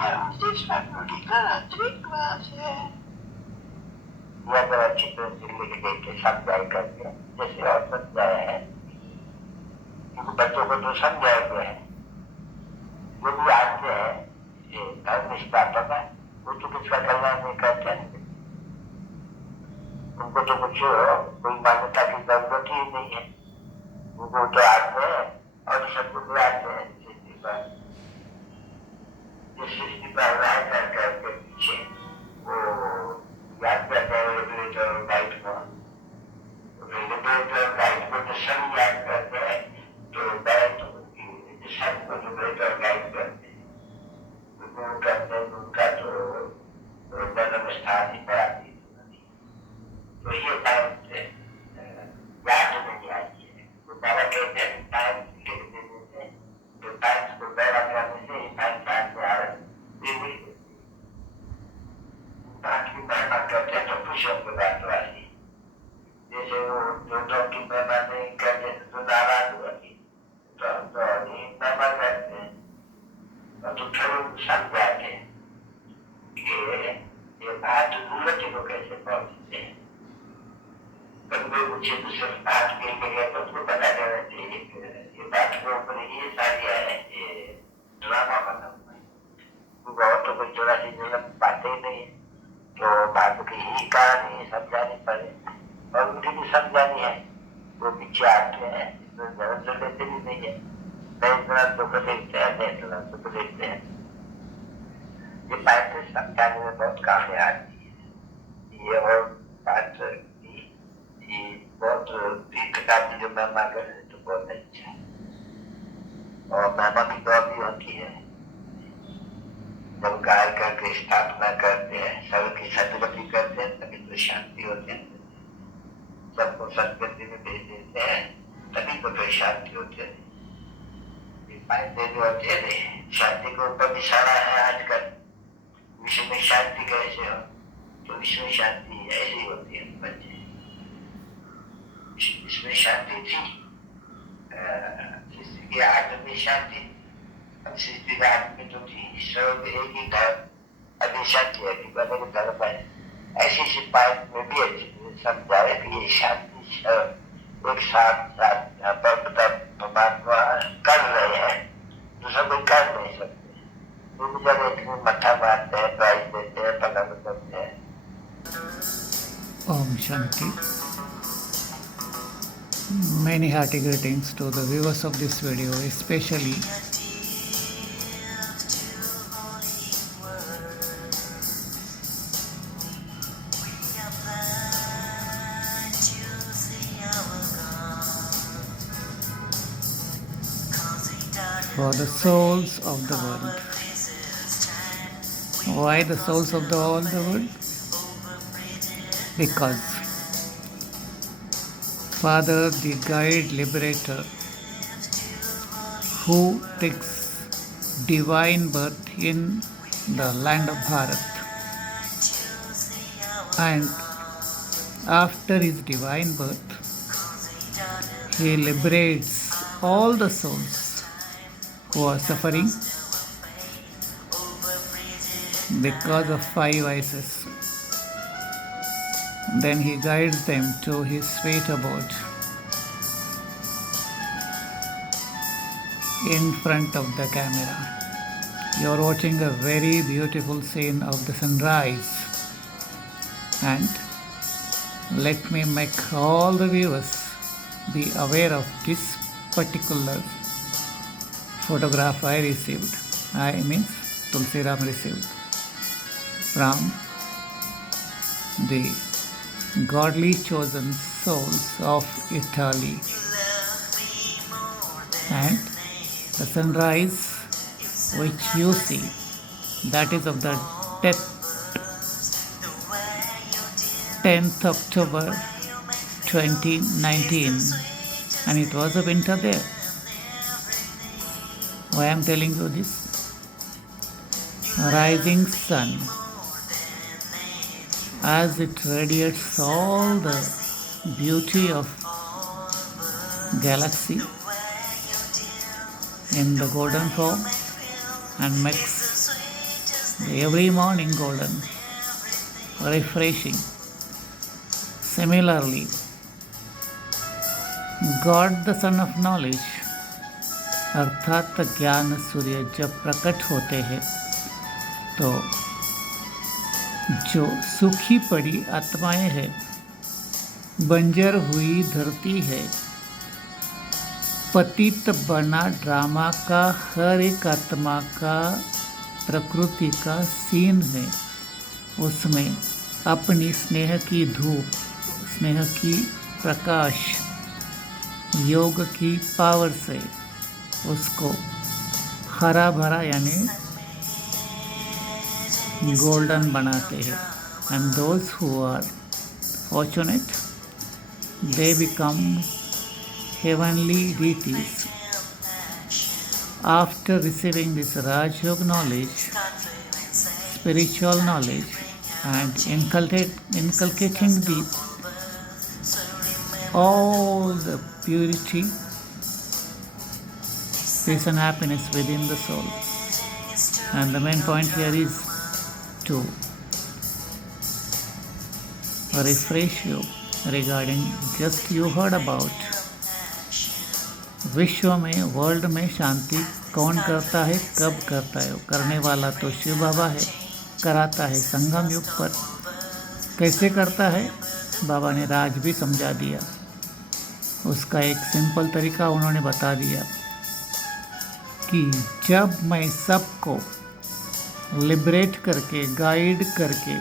ये अगर अच्छी तरह से लिख दे के समझाई करके जैसे और समझाया है, क्योंकि बच्चों को जो समझाए गए हैं वो भी आते हैं धर्म स्थापक है, वो तो किसका कल्याण नहीं करते हैं, उनको तो कुछ कोई मान्यता की जरूरत ही नहीं है, उनको तो आते हैं और सब कुछ आते हैं जिस सृष्टि पर राय करके पीछे वो याद करते हैं रेगुलेटर गाइड को, रेगुलेटर गाइड को तो सभी याद करते हैं, तो डायरेक्ट सबको रेगुलेटर गाइड करते हैं, करते हैं उनका तो जन्म स्थान ही बढ़ाती है, तो ये टाइम से याद नहीं आई है, तो बाबा कहते हैं टाइम लिख देने से, तो टाइम को दौरा करने से टाइम टाइम से आ रहे बाकी महिमा करते हैं तो पुष्प की बात वाली, जैसे वो दोनों की महिमा नहीं करते तो नाराज होगी, तो हम तो महिमा करते हैं और तो फिर समझाते हैं कि ये बात उन्नति को कैसे पहुंचते हैं, कभी मुझे दूसरे बात के लिए तो उसको पता करना चाहिए ये बात के ऊपर ये सारी है, ये ड्रामा बना हुआ है, बहुत तो कोई 84 जन्म बातें ही नहीं है, तो बात की ही कहानी समझानी पड़े और उनकी भी समझानी है, वो पीछे आते हैं जन्म तो लेते भी नहीं है, नए जन्म दुख देखते हैं, नए जन्म दुख देखते हैं, ये बातें समझाने में बहुत काफी आती है, ये और बात बहुत तीन किताब जो महिमा करे तो बहुत अच्छा है, और महिमा की दौड़ भी होती है, जब गाय करके स्थापना करते हैं सबकी सदगति करते हैं तभी तो शांति होती है, सबको सदगति में भेज देते हैं तभी तो शांति होती है, फायदे जो होते हैं शांति के ऊपर भी सारा है आजकल, विश्व में शांति कैसे हो, तो विश्व में शांति ऐसी होती है बच्चे, इसमें शांति थी, सृष्टि के आग में शांति, अब सृष्टि के आग में तो थी, ईश्वर एक ही धर्म अभी शांति है, बने धर्म है, ऐसी सिपाही में भी अच्छी समझाए कि ये शांति एक साथ साथ परमात्मा कर रहे हैं, दूसरा कोई कर नहीं सकते, तो जब एक मत्था मारते हैं, प्राइज देते हैं, पकड़ करते हैं। Om Shanti. Many hearty greetings to the viewers of this video, especially for the souls of the world. Why the souls of the world? Because Father, the guide liberator, who takes divine birth in the land of Bharat, and after his divine birth, he liberates all the souls who are suffering because of 5 vices. Then he guides them to his sweet abode in front of the camera. You are watching a very beautiful scene of the sunrise, and let me make all the viewers be aware of this particular photograph I received. I means Tulsi Ram received from the godly chosen souls of Italy, and the sunrise which you see, that is of the 10th October 2019, and it was a winter there. Why I am telling you this? Rising sun, as it radiates all the beauty of galaxy in the golden form and makes every morning golden, refreshing. Similarly, God the Son of Knowledge अर्थात ज्ञान सूर्य जब प्रकट होते हैं तो जो सूखी पड़ी आत्माएं हैं, बंजर हुई धरती है, पतित बना ड्रामा का हर एक आत्मा का प्रकृति का सीन है, उसमें अपनी स्नेह की धूप, स्नेह की प्रकाश, योग की पावर से उसको हरा भरा यानी गोल्डन बनाते हैं. And those who are fortunate they become heavenly deities. After receiving this Raj Yoga knowledge, spiritual knowledge, and inculcating all the purity, peace and happiness within the soul. And the main point here is to refresh you regarding just you heard about विश्व में, world में शांति कौन करता है, कब करता है. करने वाला तो शिव बाबा है, कराता है संगम युग पर. कैसे करता है बाबा ने राज भी समझा दिया, उसका एक सिंपल तरीका उन्होंने बता दिया कि जब मैं सबको लिबरेट करके, गाइड करके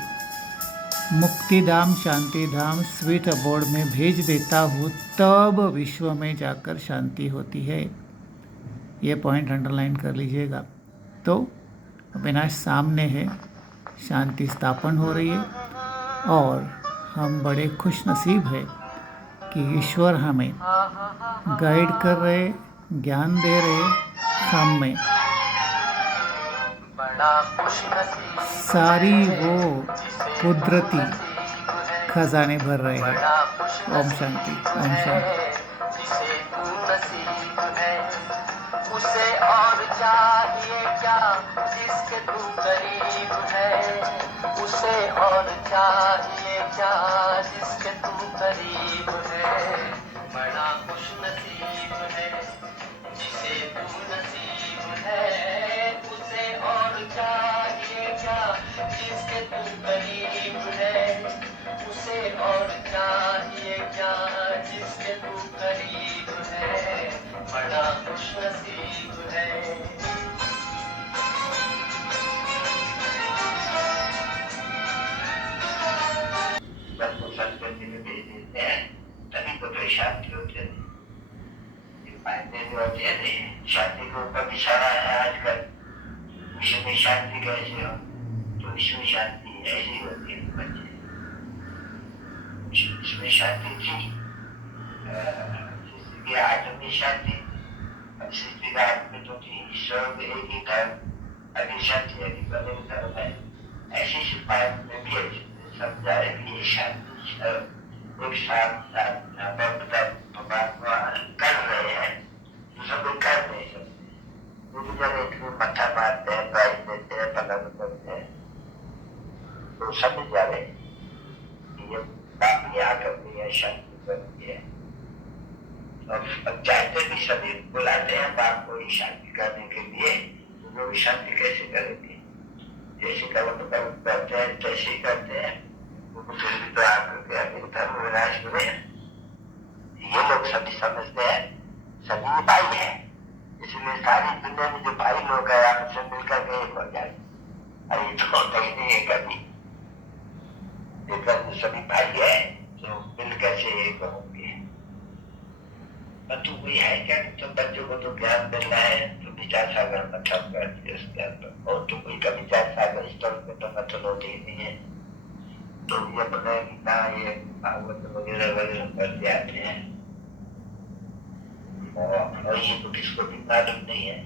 मुक्ति धाम, शांति धाम, स्वीट अबोर्ड में भेज देता हूँ, तब विश्व में जाकर शांति होती है. ये पॉइंट अंडरलाइन कर लीजिएगा. तो अविनाश सामने है, शांति स्थापन हो रही है और हम बड़े खुश नसीब है कि ईश्वर हमें गाइड कर रहे, ज्ञान दे रहे. हम में सारी वो कुदरती खजाने भर रहे हैं. ओम शांति, ओम शांति. उसे और चाहिए क्या जिसके तू करीब है, उसे और चाहिए क्या जिसके तू करीब है. बड़ा खुश नसीब है जिसे तू नसीब है. उसे और चाहिए क्या जिसके तू करीब है, उसे और चाहिए क्या जिसके तू करीब है. बड़ा खुश नसीब है. सबको संस्कृति में भेज देते हैं, तभी तो कोई शांति होती है. फायदे भी होते हैं. शांति के ऊपर इशारा है आजकल. विश्व में शांति कैसे हो, तो विश्व में शांति ऐसी होती है बच्चे. विश्व में शांति थी, सृष्टि के आत्म में शांति, सृष्टि का आत्म तो थी. ईश्वर एक ही धर्म, अभी शांति है, बदल धर्म है. ऐसी शिपायत में भी समझाए कि ये शांति एक साथ परमात्मा कर रहे हैं, दूसरों को कर नहीं सकते. दूसरी जगह इसमें मत्था मारते हैं, प्राइज देते हैं, पलंग करते हैं, तो समझ जा रहे कि ये बात यहाँ करनी है, शांति करनी है. और चाहते भी सभी बुलाते हैं बाप को ही शांति करने के लिए, तो वो भी शांति कैसे करेंगे. जैसे कर्म करते हैं तैसे ही करते हैं. फिर भी तो आकर धर्म विनाश बने. ये लोग सभी समझते हैं सभी भाई है, इसलिए सारी दुनिया में जो भाई लोग हैं आपसे मिलकर के एक हो जाए. अरे तो होता ही नहीं है कभी. लेकिन सभी भाई है तो मिलकर से एक होंगे. परंतु कोई है क्या, तो बच्चों को तो ज्ञान मिल रहा है, तो विचार सागर मतलब कर दिया उस ज्ञान पर. और तो कोई का विचार सागर स्तर में तो मतलब होते ही नहीं है. तो ये पता है कि ये भागवत वगैरह वगैरह करते आते हैं, और ये तो किसको भी मालूम नहीं है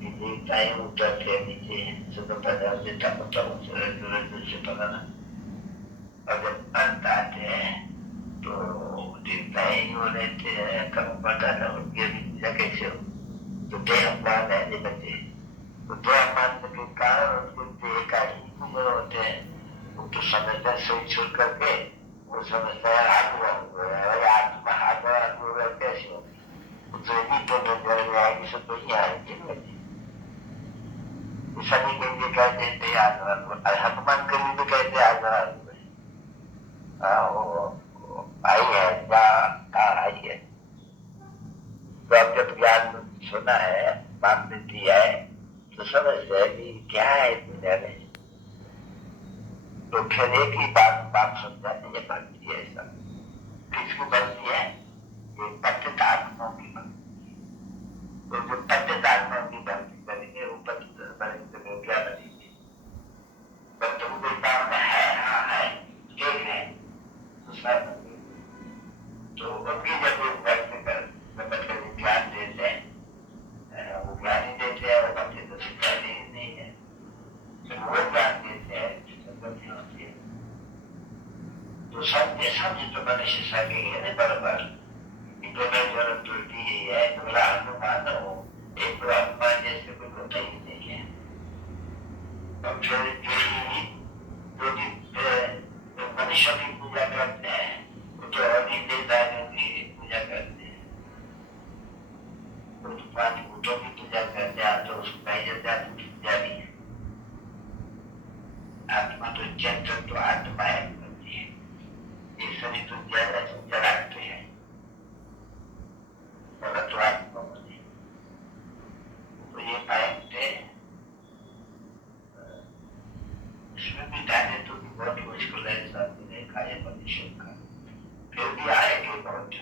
कि देवताएं उतरते हैं नीचे, सुबह पता देता मतलब से पकाना. और जब अंत आते हैं तो देवताएं यूँ रहते हैं, कब पता ना उनके जगह से हो. तो देह मान है बच्चे, तो देह मान के कारण उनके देह का सोच छोड़ करके वो समझता है आत्मा आत्मा कैसे होगी, तो ही तो नजर आएगी, सब तो ही आएंगे। सभी के लिए कहते थे हनुमान के लिए तो कहते आई है आई है। तो अब जब ज्ञान सुना है, बाप ने दिया है, तो समझते हैं कि क्या है दुनिया में। तो फिर एक ही बात समझाते हैं, बनती है ऐसा। किसकी बनती है? ये पतित आत्माओं की बनती है। तो जो पतित आत्माओं की बनती करेंगे वो पतित बनेंगे, क्या बनेंगे? बच्चों के सामने है, हाँ है, एक है, दूसरा बनेंगे। तो उनकी जब वो व्यक्त कर बच्चे को ज्ञान देते हैं, वो ज्ञान ही देते हैं, वो बच्चे तो सिखाते ही नहीं है। तो वो ज्ञान देते हैं, समझ होती है। तो समझ तो मनुष्य सकेंगे बराबर। तो मैं जरूर त्रुटि यही है, तुम्हारा अनुमान हो, एक तो अनुमान जैसे कोई होता ही नहीं है। और फिर जो मनुष्य की पूजा करते हैं, वो तो अभी देवताओं की पूजा करते हैं, वो तो 5 भूतों की पूजा करते हैं, तो उसको कही जाता है पूजा नहीं है। आत्मा तो चेतन तो आत्मा है बनती है, ये शरीर तो ज्यादा चलाते हैं, तो आत्मा बने। तो ये पाएंगे इसमें भी जाने तो बहुत मुश्किल है, सब देखा है मनुष्य का, फिर भी आएंगे बहुत।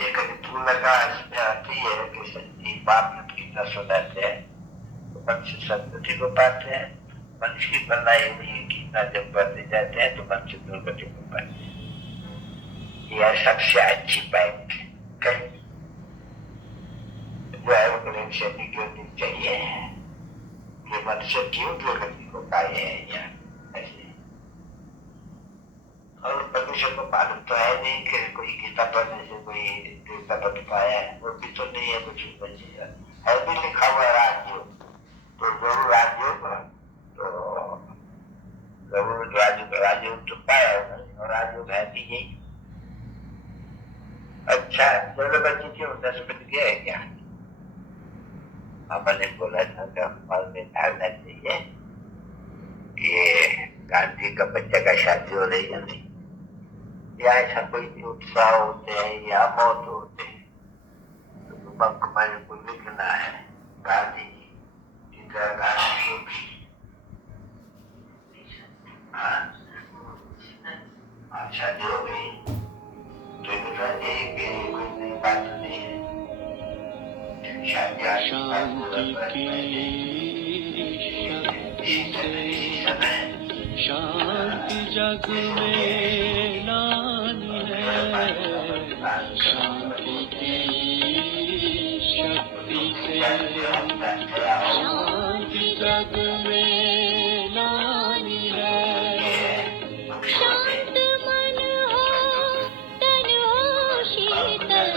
एक लगा इसमें आती है कि सच्ची बाप गीता सुनाते हैं तो मनुष्य सदगति को पाते हैं। मनुष्य की बनाई हुई गीता जब पढ़ते जाते हैं तो मनुष्य दुर्गति को पाते हैं। यह सबसे अच्छी बात कहीं जो है वो मनुष्य की होनी चाहिए कि मनुष्य क्यों दुर्गति को पाए हैं या ऐसे। और मनुष्य को मालूम तो है नहीं कि कोई गीता पढ़ने से कोई देवता बन पाया है, वो भी तो नहीं है कुछ बचेगा। है भी लिखा हुआ राजयोग, तो जरूर राजयोग, तो जरूर राजयोग तो पाया होगा, और राजयोग है भी यही। अच्छा चलो बच्ची क्यों 10 मिनट गया है क्या? हमने बोला था कि हमारे में धारणा चाहिए कि गांधी का बच्चे का शादी हो रही है नहीं, या ऐसा कोई भी उत्साह होते हैं या मौत होते हैं, तो हमारे को लिखना है गांधी की तरह गांधी होगी। शादी हो गई तो कोई नई बात नहीं है। शांति जग में लानी है, शांति की शक्ति से शांति जग में लानी है। शांत मन हो तन हो शीतल,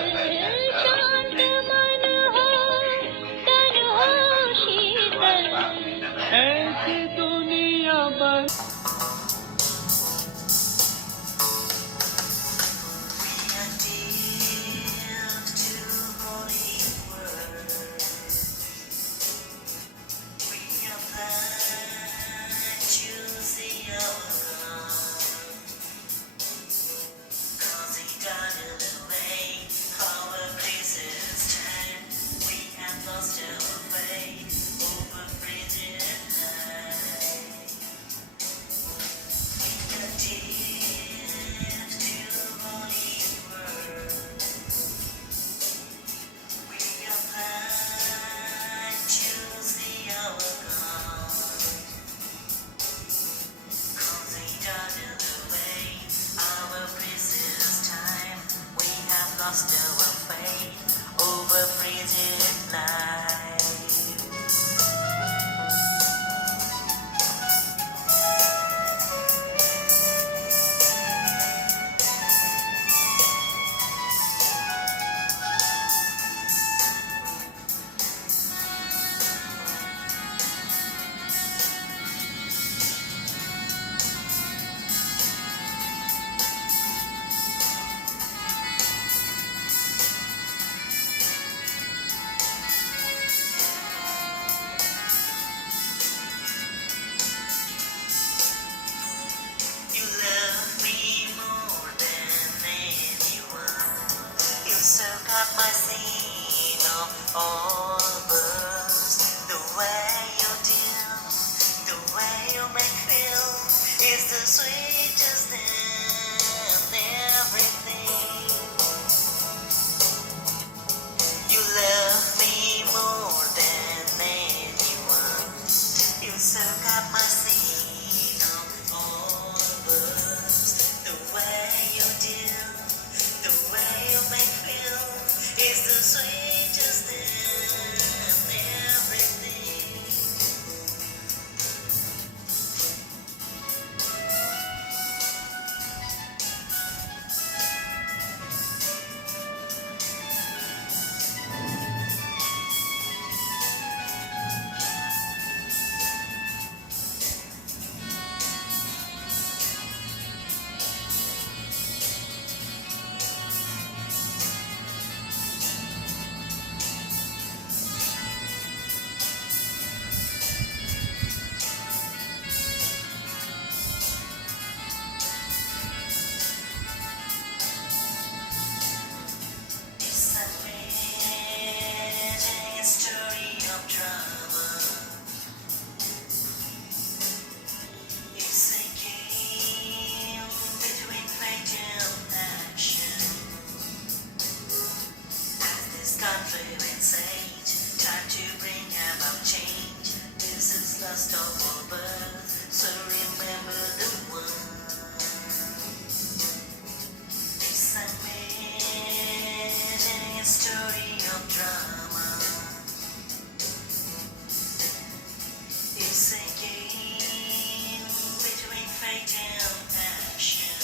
शांत मन हो तन हो शीतल, ऐसी दुनिया बन। the sweetest in everything. You love me more than anyone. You soak up my seed on all birds. The way you do, the way you make me feel is the sweetest in everything. It's an amazing story of drama. It's a game between fate and passion. As this confluence age, time to bring about change. This is last of all birth, so remember the one. It's an amazing story of drama. It's a game between fate and passion.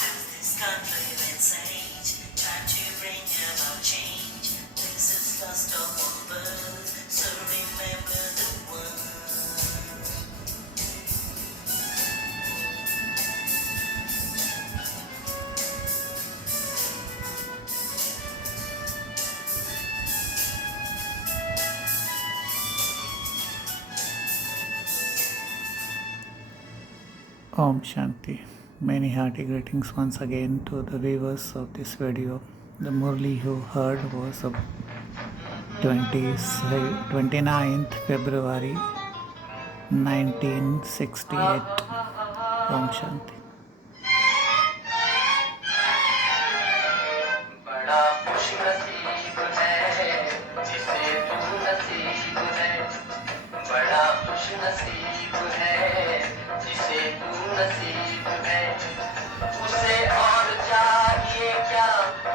As this confluence age, time to bring about change. This is last of all birth, so remember the one. Om Shanti. Many hearty greetings once again to the viewers of this video. The Murli you heard was of 29th February 1968. Om Shanti. बड़ा खुश नसीब है जिसे तू नसीब है. बड़ा खुश नसीब है जिसे तू नसीब है. उसे और चाहिए क्या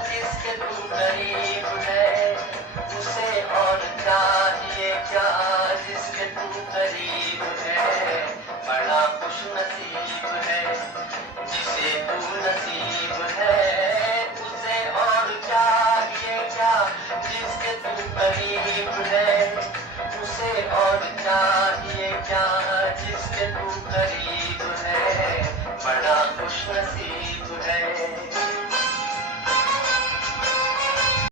जिसके तू करीब है. उसे और चाहिए क्या जिसके तू करीब है. बड़ा खुश नसीब है जिसे तू नसीब है. उसे और चाहिए क्या जिसके तू करीब है. उसे और चाहिए क्या जिसके तू करीब है. बड़ा खुश नसीब